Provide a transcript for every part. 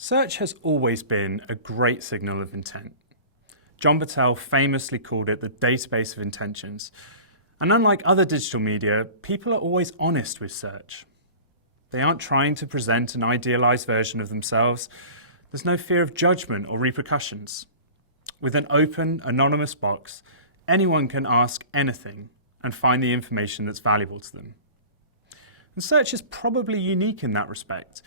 Search has always been a great signal of intent. John Battelle famously called it the database of intentions. And unlike other digital media, people are always honest with search. They aren't trying to present an idealized version of themselves. There's no fear of judgment or repercussions. With an open, anonymous box, anyone can ask anything and find the information that's valuable to them. And search is probably unique in that respect.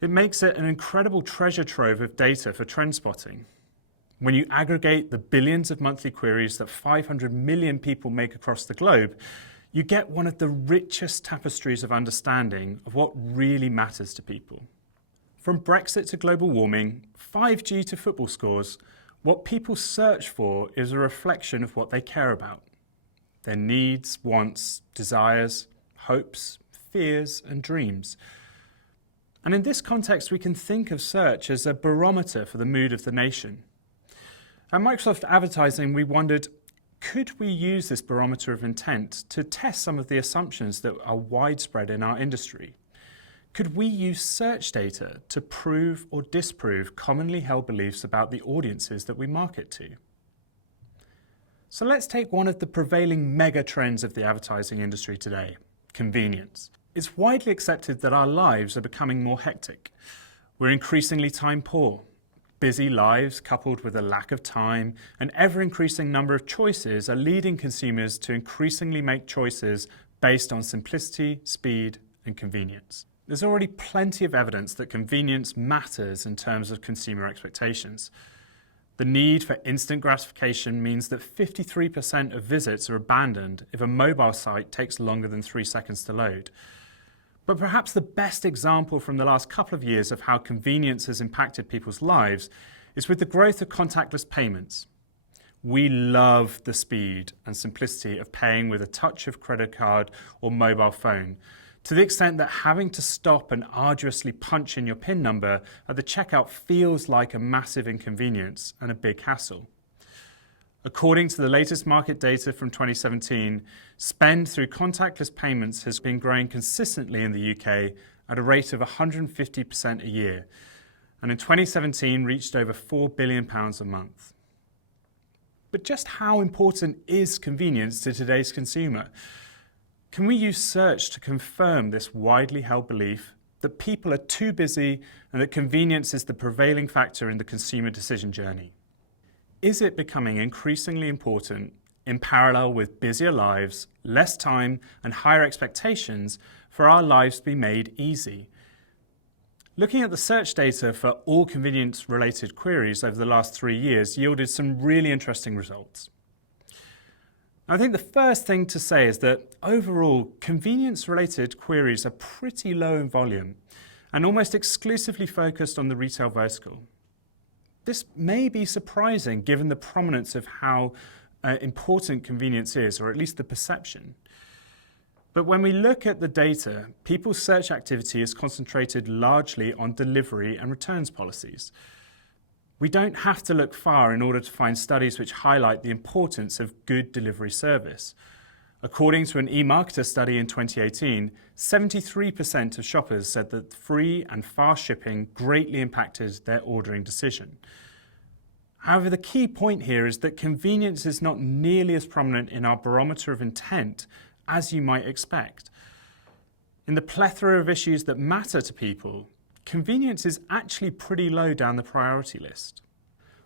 It makes it an incredible treasure trove of data for trend spotting. When you aggregate the billions of monthly queries that 500 million people make across the globe, you get one of the richest tapestries of understanding of what really matters to people. From Brexit to global warming, 5G to football scores, what people search for is a reflection of what they care about. Their needs, wants, desires, hopes, fears, and dreams. And in this context, we can think of search as a barometer for the mood of the nation. At Microsoft Advertising, we wondered, could we use this barometer of intent to test some of the assumptions that are widespread in our industry? Could we use search data to prove or disprove commonly held beliefs about the audiences that we market to? So let's take one of the prevailing mega trends of the advertising industry today, convenience. It's widely accepted that our lives are becoming more hectic. We're increasingly time poor. Busy lives coupled with a lack of time and ever-increasing number of choices are leading consumers to increasingly make choices based on simplicity, speed, and convenience. There's already plenty of evidence that convenience matters in terms of consumer expectations. The need for instant gratification means that 53% of visits are abandoned if a mobile site takes longer than 3 seconds to load. But perhaps the best example from the last couple of years of how convenience has impacted people's lives is with the growth of contactless payments. We love the speed and simplicity of paying with a touch of credit card or mobile phone, to the extent that having to stop and arduously punch in your PIN number at the checkout feels like a massive inconvenience and a big hassle. According to the latest market data from 2017, spend through contactless payments has been growing consistently in the UK at a rate of 150% a year, and in 2017 reached over £4 billion a month. But just how important is convenience to today's consumer? Can we use search to confirm this widely held belief that people are too busy and that convenience is the prevailing factor in the consumer decision journey? Is it becoming increasingly important, in parallel with busier lives, less time, and higher expectations, for our lives to be made easy? Looking at the search data for all convenience-related queries over the last 3 years yielded some really interesting results. I think the first thing to say is that overall, convenience-related queries are pretty low in volume and almost exclusively focused on the retail vertical. This may be surprising given the prominence of how important convenience is, or at least the perception. But when we look at the data, people's search activity is concentrated largely on delivery and returns policies. We don't have to look far in order to find studies which highlight the importance of good delivery service. According to an eMarketer study in 2018, 73% of shoppers said that free and fast shipping greatly impacted their ordering decision. However, the key point here is that convenience is not nearly as prominent in our barometer of intent as you might expect. In the plethora of issues that matter to people, convenience is actually pretty low down the priority list.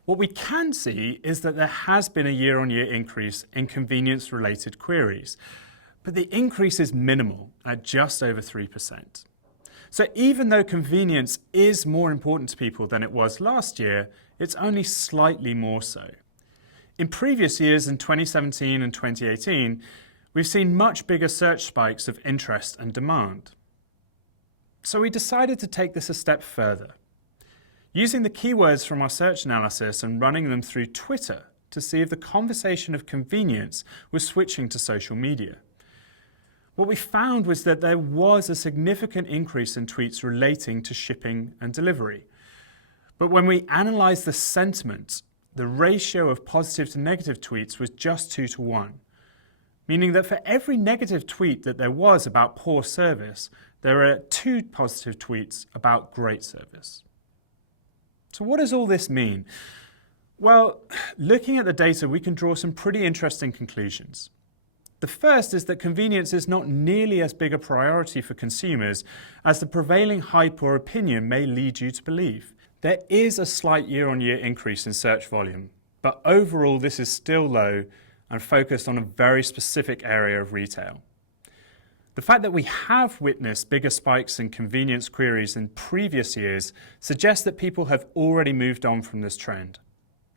What we can see is that there has been a year-on-year increase in convenience-related queries, but the increase is minimal at just over 3%. So even though convenience is more important to people than it was last year, it's only slightly more so. In previous years, in 2017 and 2018, we've seen much bigger search spikes of interest and demand. So we decided to take this a step further, using the keywords from our search analysis and running them through Twitter to see if the conversation of convenience was switching to social media. What we found was that there was a significant increase in tweets relating to shipping and delivery. But when we analysed the sentiment, the ratio of positive to negative tweets was just 2 to 1, meaning that for every negative tweet that there was about poor service, there are 2 positive tweets about great service. So what does all this mean? Well, looking at the data, we can draw some pretty interesting conclusions. The first is that convenience is not nearly as big a priority for consumers as the prevailing hype or opinion may lead you to believe. There is a slight year-on-year increase in search volume, but overall this is still low and focused on a very specific area of retail. The fact that we have witnessed bigger spikes in convenience queries in previous years suggests that people have already moved on from this trend.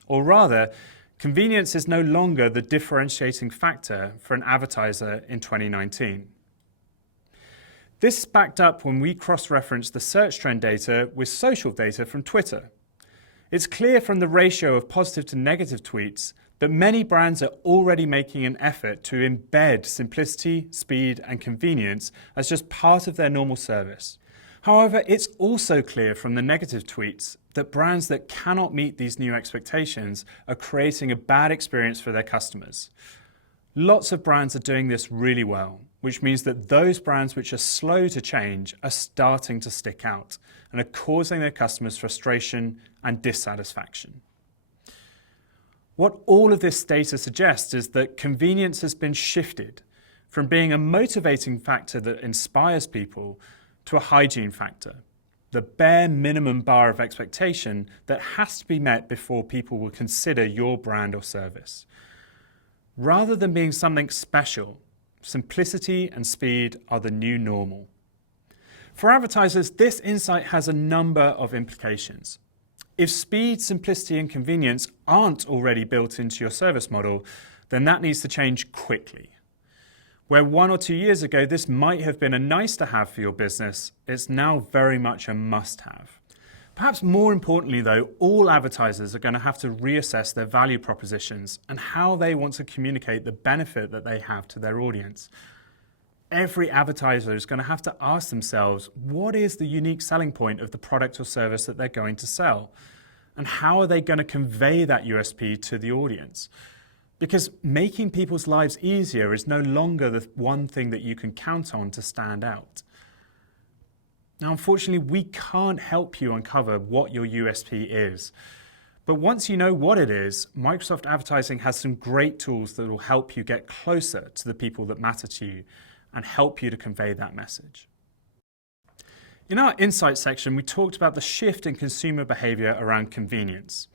Or rather, convenience is no longer the differentiating factor for an advertiser in 2019. This is backed up when we cross-reference the search trend data with social data from Twitter. It's clear from the ratio of positive to negative tweets that many brands are already making an effort to embed simplicity, speed, and convenience as just part of their normal service. However, it's also clear from the negative tweets that brands that cannot meet these new expectations are creating a bad experience for their customers. Lots of brands are doing this really well, which means that those brands which are slow to change are starting to stick out and are causing their customers frustration and dissatisfaction. What all of this data suggests is that convenience has been shifted from being a motivating factor that inspires people to a hygiene factor, the bare minimum bar of expectation that has to be met before people will consider your brand or service. Rather than being something special, simplicity and speed are the new normal. For advertisers, this insight has a number of implications. If speed, simplicity, and convenience aren't already built into your service model, then that needs to change quickly. Where 1 or 2 years ago this might have been a nice to have for your business, it's now very much a must have. Perhaps more importantly though, all advertisers are going to have to reassess their value propositions and how they want to communicate the benefit that they have to their audience. Every advertiser is going to have to ask themselves, what is the unique selling point of the product or service that they're going to sell? And how are they going to convey that USP to the audience? Because making people's lives easier is no longer the one thing that you can count on to stand out. Now, unfortunately, we can't help you uncover what your USP is. But once you know what it is, Microsoft Advertising has some great tools that will help you get closer to the people that matter to you and help you to convey that message. In our Insights section, we talked about the shift in consumer behavior around convenience.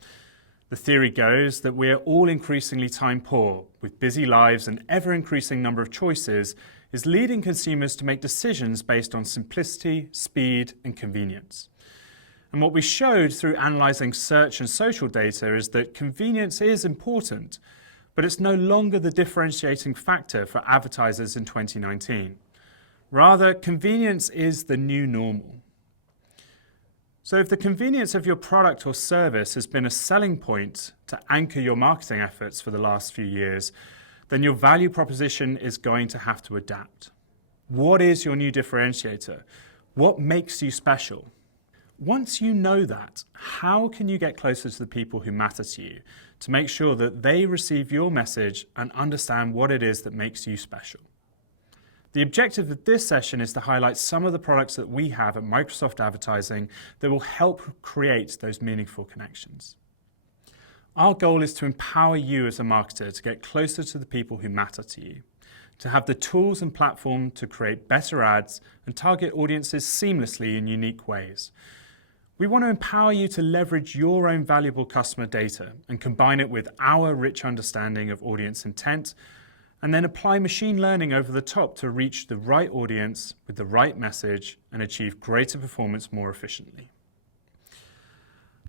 The theory goes that we're all increasingly time poor, with busy lives and ever-increasing number of choices is leading consumers to make decisions based on simplicity, speed, and convenience. And what we showed through analysing search and social data is that convenience is important, but it's no longer the differentiating factor for advertisers in 2019. Rather, convenience is the new normal. So if the convenience of your product or service has been a selling point to anchor your marketing efforts for the last few years, then your value proposition is going to have to adapt. What is your new differentiator? What makes you special? Once you know that, how can you get closer to the people who matter to you to make sure that they receive your message and understand what it is that makes you special? The objective of this session is to highlight some of the products that we have at Microsoft Advertising that will help create those meaningful connections. Our goal is to empower you as a marketer to get closer to the people who matter to you, to have the tools and platform to create better ads and target audiences seamlessly in unique ways. We want to empower you to leverage your own valuable customer data and combine it with our rich understanding of audience intent, and then apply machine learning over the top to reach the right audience with the right message and achieve greater performance more efficiently.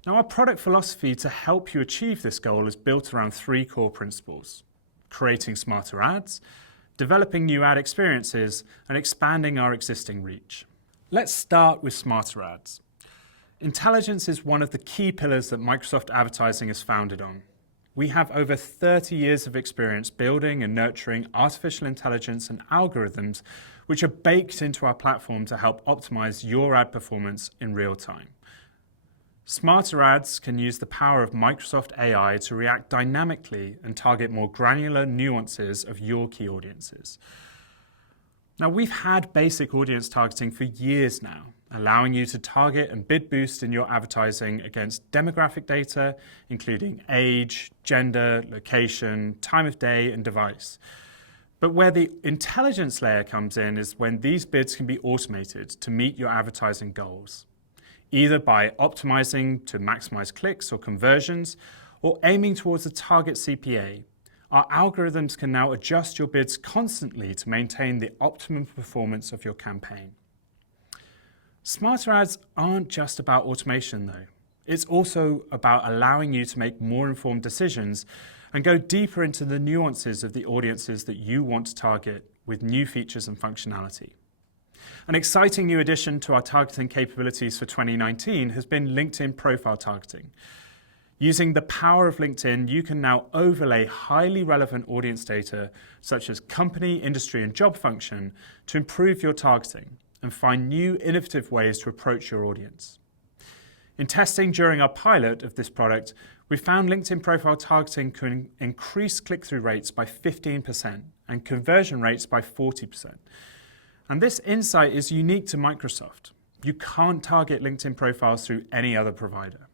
Now, our product philosophy to help you achieve this goal is built around 3 core principles: creating smarter ads, developing new ad experiences, and expanding our existing reach. Let's start with smarter ads. Intelligence is one of the key pillars that Microsoft Advertising is founded on. We have over 30 years of experience building and nurturing artificial intelligence and algorithms which are baked into our platform to help optimize your ad performance in real time. Smarter ads can use the power of Microsoft AI to react dynamically and target more granular nuances of your key audiences. Now, we've had basic audience targeting for years now, allowing you to target and bid boost in your advertising against demographic data, including age, gender, location, time of day, and device. But where the intelligence layer comes in is when these bids can be automated to meet your advertising goals, either by optimizing to maximize clicks or conversions, or aiming towards a target CPA. Our algorithms can now adjust your bids constantly to maintain the optimum performance of your campaign. Smarter ads aren't just about automation though. It's also about allowing you to make more informed decisions and go deeper into the nuances of the audiences that you want to target with new features and functionality. An exciting new addition to our targeting capabilities for 2019 has been LinkedIn profile targeting. Using the power of LinkedIn, you can now overlay highly relevant audience data such as company, industry, and job function to improve your targeting and find new innovative ways to approach your audience. In testing during our pilot of this product, we found LinkedIn profile targeting can increase click-through rates by 15% and conversion rates by 40%. And this insight is unique to Microsoft. You can't target LinkedIn profiles through any other provider.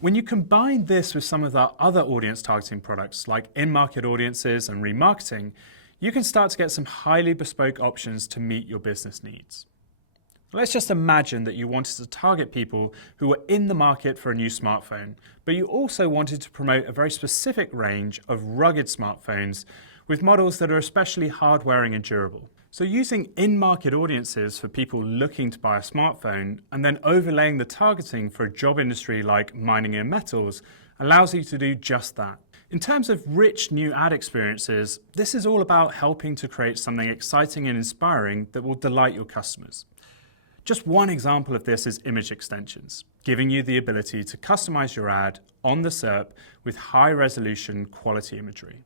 When you combine this with some of our other audience targeting products like in-market audiences and remarketing, you can start to get some highly bespoke options to meet your business needs. Let's just imagine that you wanted to target people who were in the market for a new smartphone, but you also wanted to promote a very specific range of rugged smartphones with models that are especially hard-wearing and durable. So using in-market audiences for people looking to buy a smartphone and then overlaying the targeting for a job industry like mining and metals allows you to do just that. In terms of rich new ad experiences, this is all about helping to create something exciting and inspiring that will delight your customers. Just one example of this is image extensions, giving you the ability to customize your ad on the SERP with high-resolution quality imagery.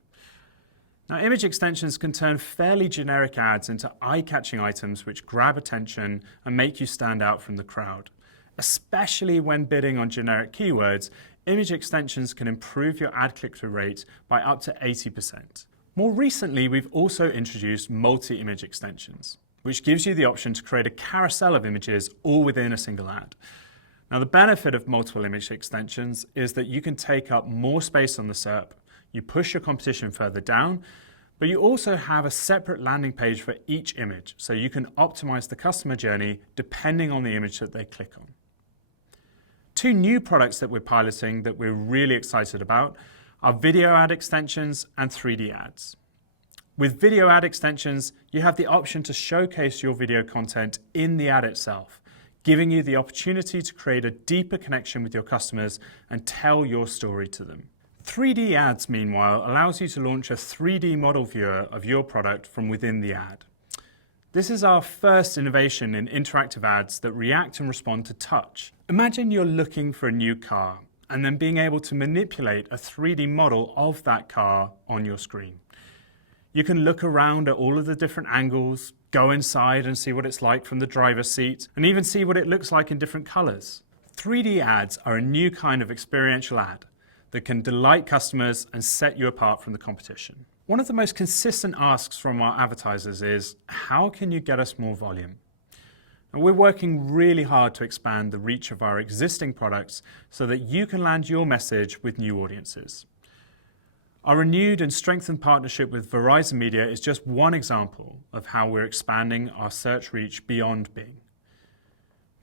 Now, image extensions can turn fairly generic ads into eye-catching items which grab attention and make you stand out from the crowd. Especially when bidding on generic keywords, image extensions can improve your ad click-through rate by up to 80%. More recently, we've also introduced multi-image extensions, which gives you the option to create a carousel of images all within a single ad. Now, the benefit of multiple image extensions is that you can take up more space on the SERP, you push your competition further down, but you also have a separate landing page for each image, so you can optimize the customer journey depending on the image that they click on. Two new products that we're piloting that we're really excited about are video ad extensions and 3D ads. With video ad extensions, you have the option to showcase your video content in the ad itself, giving you the opportunity to create a deeper connection with your customers and tell your story to them. 3D ads, meanwhile, allows you to launch a 3D model viewer of your product from within the ad. This is our first innovation in interactive ads that react and respond to touch. Imagine you're looking for a new car and then being able to manipulate a 3D model of that car on your screen. You can look around at all of the different angles, go inside and see what it's like from the driver's seat, and even see what it looks like in different colors. 3D ads are a new kind of experiential ad that can delight customers and set you apart from the competition. One of the most consistent asks from our advertisers is, how can you get us more volume? And we're working really hard to expand the reach of our existing products so that you can land your message with new audiences. Our renewed and strengthened partnership with Verizon Media is just one example of how we're expanding our search reach beyond Bing.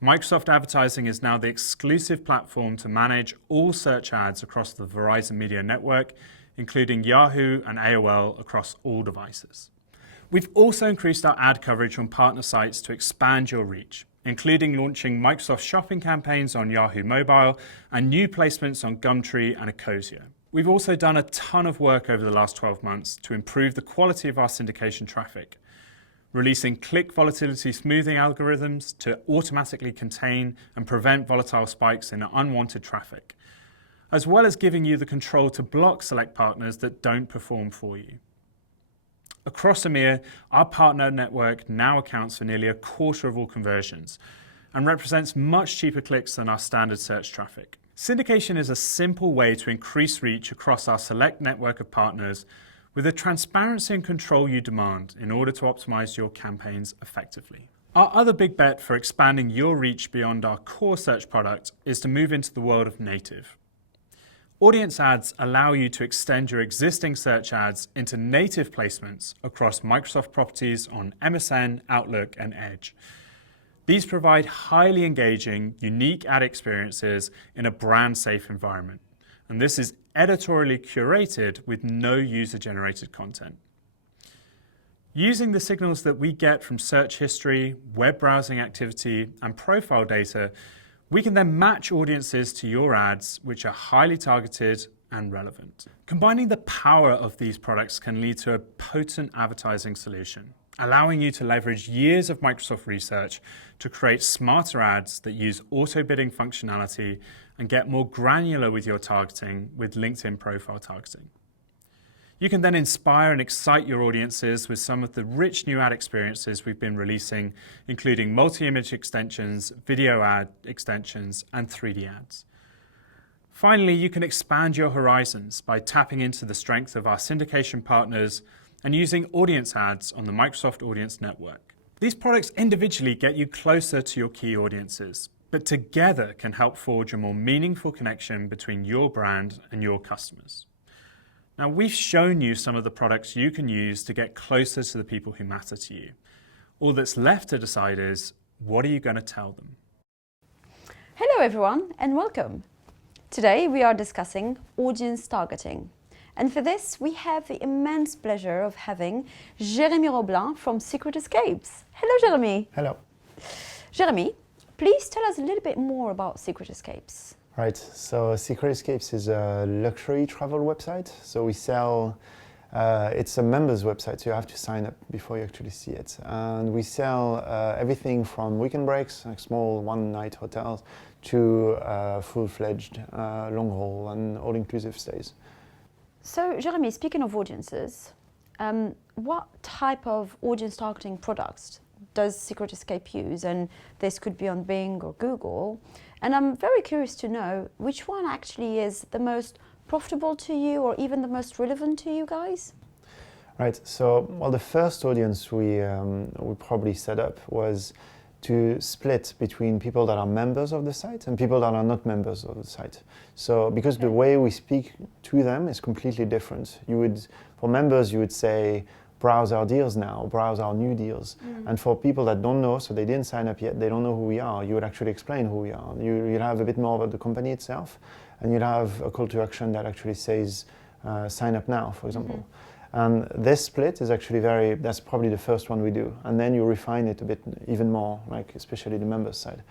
Microsoft Advertising is now the exclusive platform to manage all search ads across the Verizon Media network, including Yahoo and AOL across all devices. We've also increased our ad coverage on partner sites to expand your reach, including launching Microsoft shopping campaigns on Yahoo Mobile and new placements on Gumtree and Ecosia. We've also done a ton of work over the last 12 months to improve the quality of our syndication traffic, releasing click volatility smoothing algorithms to automatically contain and prevent volatile spikes in unwanted traffic, as well as giving you the control to block select partners that don't perform for you. Across EMEA, our partner network now accounts for nearly a quarter of all conversions and represents much cheaper clicks than our standard search traffic. Syndication is a simple way to increase reach across our select network of partners with the transparency and control you demand in order to optimize your campaigns effectively. Our other big bet for expanding your reach beyond our core search product is to move into the world of native. Audience ads allow you to extend your existing search ads into native placements across Microsoft properties on MSN, Outlook, and Edge. These provide highly engaging, unique ad experiences in a brand-safe environment. And this is editorially curated with no user-generated content. Using the signals that we get from search history, web browsing activity, and profile data, we can then match audiences to your ads, which are highly targeted and relevant. Combining the power of these products can lead to a potent advertising solution, allowing you to leverage years of Microsoft research to create smarter ads that use auto-bidding functionality and get more granular with your targeting with LinkedIn profile targeting. You can then inspire and excite your audiences with some of the rich new ad experiences we've been releasing, including multi-image extensions, video ad extensions, and 3D ads. Finally, you can expand your horizons by tapping into the strength of our syndication partners and using audience ads on the Microsoft Audience Network. These products individually get you closer to your key audiences, but together can help forge a more meaningful connection between your brand and your customers. Now, we've shown you some of the products you can use to get closer to the people who matter to you. All that's left to decide is, what are you going to tell them? Hello everyone and welcome. Today we are discussing audience targeting. And for this we have the immense pleasure of having Jérémy Roblin from Secret Escapes. Hello Jérémy. Hello. Jérémy, please tell us a little bit more about Secret Escapes. Right, so Secret Escapes is a luxury travel website. So we sell, it's a members website, so you have to sign up before you actually see it. And we sell everything from weekend breaks, like small one-night hotels, to full-fledged long-haul and all-inclusive stays. So Jérémy, speaking of audiences, what type of audience targeting products does Secret Escape use? And this could be on Bing or Google. And I'm very curious to know which one actually is the most profitable to you or even the most relevant to you guys? Right, so well, the first audience we probably set up was to split between people that are members of the site and people that are not members of the site. So because the way we speak to them is completely different. For members, you would say, browse our deals now, browse our new deals. And for people that don't know, so they didn't sign up yet, they don't know who we are, you would actually explain who we are. You'd have a bit more about the company itself, and you'd have a call to action that actually says, sign up now, for example. And this split is actually that's probably the first one we do. And then you refine it a bit even more, like especially the members side.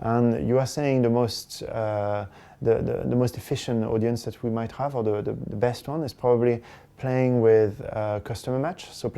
And you are saying the most efficient audience that we might have, or the best one, is probably playing with customer match. So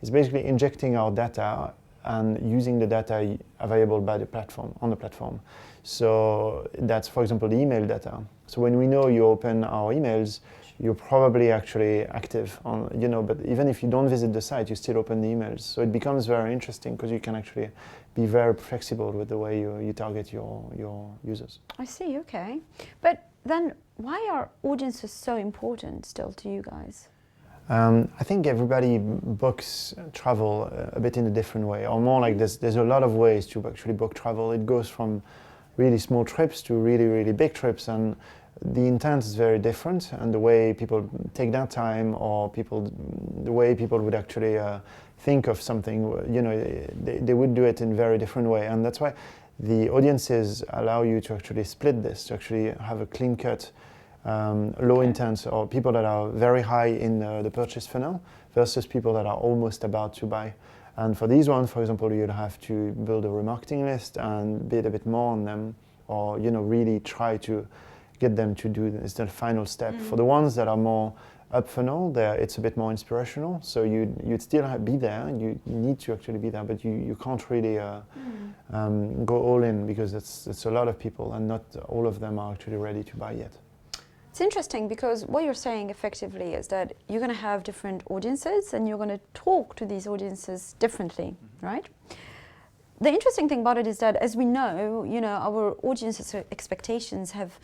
it's basically injecting our data and using the data available by the platform, on the platform. So that's, for example, the email data. So when we know you open our emails, you're probably actually active on, but even if you don't visit the site, you still open the emails. So it becomes very interesting because you can actually be very flexible with the way you target your users. I see, okay. But then why are audiences so important still to you guys? I think everybody books travel a bit in a different way, or more like there's a lot of ways to actually book travel. It goes from really small trips to really, really big trips, and the intent is very different, and the way people take their time, or the way people would actually think of something, they would do it in a very different way. And that's why the audiences allow you to actually split this, to actually have a clean cut, low intent, or people that are very high in the purchase funnel versus people that are almost about to buy. And for these ones, for example, you'd have to build a remarketing list and bid a bit more on them, or really try to get them to do this, the final step. For the ones that are more up funnel, it's a bit more inspirational. So you'd still be there, and you need to actually be there, but you can't really go all in, because it's a lot of people, and not all of them are actually ready to buy yet. It's interesting because what you're saying effectively is that you're going to have different audiences and you're going to talk to these audiences differently, right? The interesting thing about it is that, as we know, our audiences' expectations have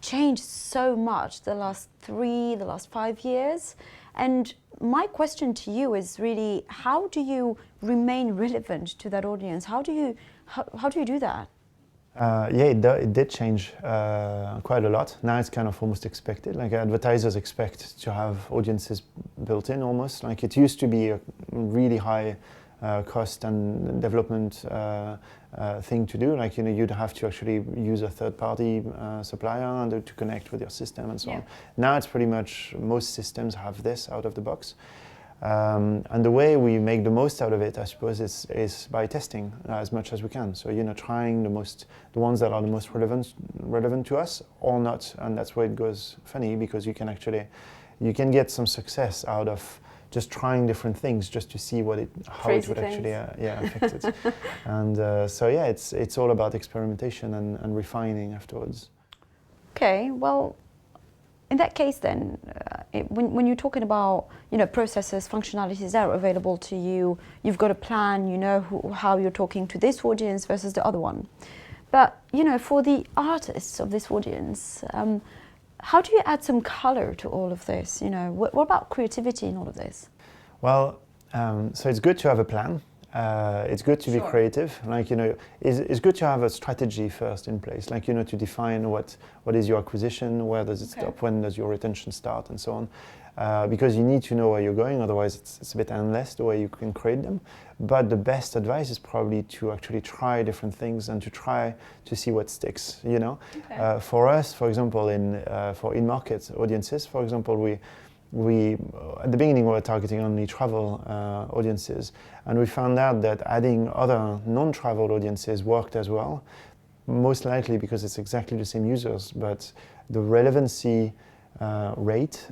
changed so much the last 5 years, And my question to you is really, how do you remain relevant to that audience? How do you do that? Yeah, it did change quite a lot. Now it's kind of almost expected. Like advertisers expect to have audiences built in almost. Like it used to be a really high cost and development thing to do. Like, you know, you'd have to actually use a third-party supplier to connect with your system and so on. Now it's pretty much most systems have this out of the box. And the way we make the most out of it, I suppose, is by testing as much as we can. So, you know, trying the ones that are the most relevant to us or not. And that's where it goes funny, because you can get some success out of just trying different things just to see how it would actually affect it. And so yeah, it's all about experimentation and refining afterwards. Okay, well, in that case then, when you're talking about, you know, processes, functionalities that are available to you, you've got a plan, you know how you're talking to this audience versus the other one. But, you know, for the artists of this audience, how do you add some color to all of this? You know, what about creativity in all of this? Well, so it's good to have a plan. It's good to be creative. Like, you know, it's good to have a strategy first in place. Like, you know, to define what is your acquisition, where does it stop, when does your retention start, and so on. Because you need to know where you're going. Otherwise, it's a bit endless the way you can create them. But the best advice is probably to actually try different things and to try to see what sticks. You know, for us, for example, for in-market audiences, for example, we at the beginning we were targeting only travel audiences, and we found out that adding other non-travel audiences worked as well, most likely because it's exactly the same users, but the relevancy rate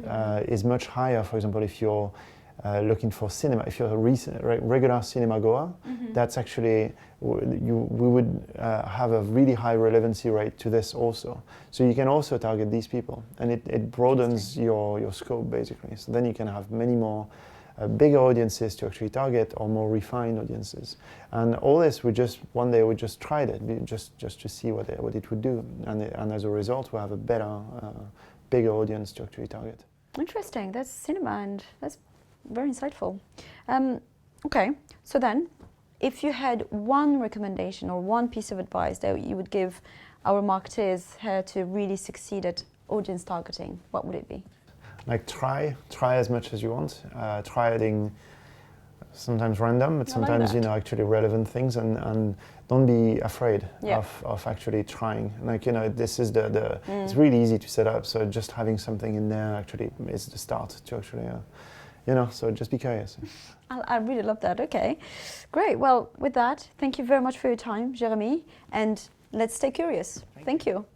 is much higher. For example, if you're looking for cinema, if you're a regular cinema goer, that's actually, we would have a really high relevancy rate to this also. So you can also target these people, and it broadens your scope basically. So then you can have many more bigger audiences to actually target, or more refined audiences. And all this, one day we just tried it, just to see what it would do. And as a result, we have a better, bigger audience to actually target. Interesting, that's cinema, and that's very insightful. Okay, so then, if you had one recommendation or one piece of advice that you would give our marketers here to really succeed at audience targeting, what would it be? Like try as much as you want. Try adding sometimes random, but sometimes, you know, actually relevant things, and don't be afraid of actually trying. Like, you know, this is it's really easy to set up. So just having something in there actually is the start to actually. You know, so just be curious. I really love that. Okay, great. Well, with that, thank you very much for your time, Jeremy, and let's stay curious. Thank you.